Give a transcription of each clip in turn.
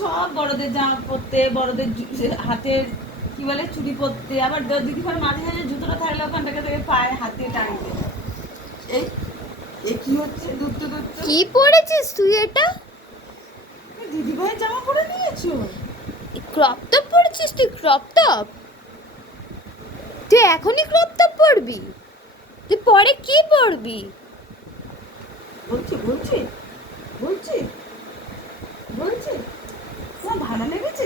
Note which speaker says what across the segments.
Speaker 1: সব বড়দের জামা পরতে বড়দের হাতের কি বলে চুড়ি পরতে আবার দিদিভার মাঝে মাঝে জুতোটা থাকলে ওখান থেকে থেকে পায়ে হাতে টানতে। এই এ কি হচ্ছে দুধ দুধ
Speaker 2: কি পরেছিস তুই এটা?
Speaker 1: দিদিভাইয়ের জামা পরে নিয়েছো?
Speaker 2: ক্রপ টপ পরেছিস তুই ক্রপ টপ তুই এখনই ক্রপ টপ পরবি? তুই পরে কি পরবি?
Speaker 1: বলছি বলছি বলছি।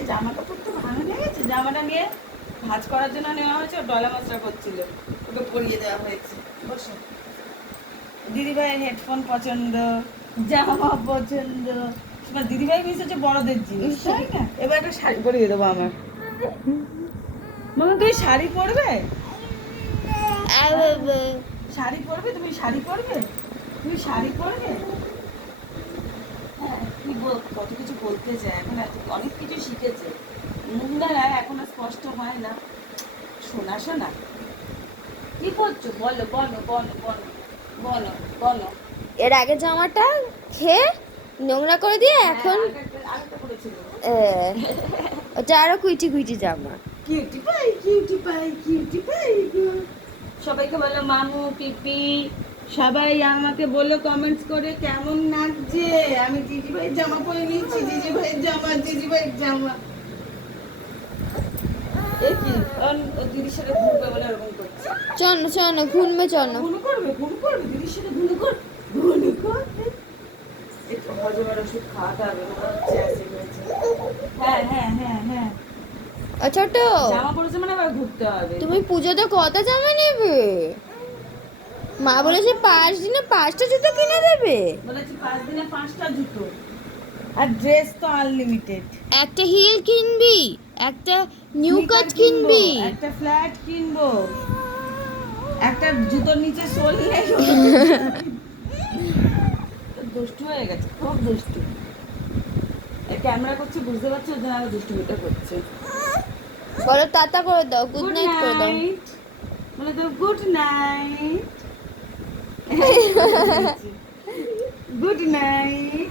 Speaker 1: জামা কাপড় তো ভালো লেগেছে জামাটা নিয়ে ভাজ করার জন্য নেওয়া হয়েছে ডলা মশলা করছিল ওকে পরিয়ে দেওয়া হয়েছে। বসো। দিদিভাইয়ের হেডফোন পছন্দ জামা পছন্দ। তোমার দিদিভাই মিশেছে বড়দের জিনিস তাই না? এবার একটা শাড়ি পরিয়ে দেবো আমার। মামা তুমি শাড়ি পরবে? শাড়ি পরবে? তুমি শাড়ি পরবে? তুমি শাড়ি পরবে? তুই কত কিছু বলতে চায় এখন এত অনেক কিছু শিখেছে। মুখ এখন আর স্পষ্ট হয় না। শোনা শোনা। কি করছ? বলো বলো বলো বলো বলো বলো।
Speaker 2: এর আগে জামাটা খেয়ে নোংরা করে দিয়ে এখন
Speaker 1: হ্যাঁ, করেছিল
Speaker 2: ওটা আরও কুইটি কুইটি জামা।
Speaker 1: Cutie pie cutie pie cutie pie. সবাইকে বলো মামু পিপি সবাই আমাকে বলো কমেন্টস করে কেমন লাগছে? আমি দিদি ভাইয়ের জামা পরে নিয়েছি দিদি ভাইয়ের জামা। দিদি ভাইয়ের জামা ঘুনু করবে ঘুনু করবে দিদির সাথে ঘুনু কর ঘুনু করবে একটু হজমের ওষুধ খাওয়াতে হবে হচ্ছে acid হয়েছে। হ্যাঁ হ্যাঁ হ্যাঁ হ্যাঁ।
Speaker 2: ছোট
Speaker 1: জামা পরেছে মানে আবার ঘুরতে হবে।
Speaker 2: তুমি পুজোতে কত জামা নেবে? মা বলেছে পাঁচ দিনে পাঁচটা জুতো কিনে দেবে।
Speaker 1: বলেছি পাঁচ দিনে পাঁচটা জুতো। আর ড্রেস তো আনলিমিটেড
Speaker 2: একটা হিল কিনবি একটা নিউ কাট কিনবি।
Speaker 1: একটা ফ্ল্যাট কিনবো একটা জুতোর নিচে সোল নেই দুষ্টু হয়ে গেছে খুব দুষ্টু। ক্যামেরা করছে বুঝতে পারছ যে আরও দুষ্টুমিটা করছে।
Speaker 2: বলো টাটা করে দাও গুড নাইট করে দাও।
Speaker 1: বলে তো গুড নাইট গুড নাইট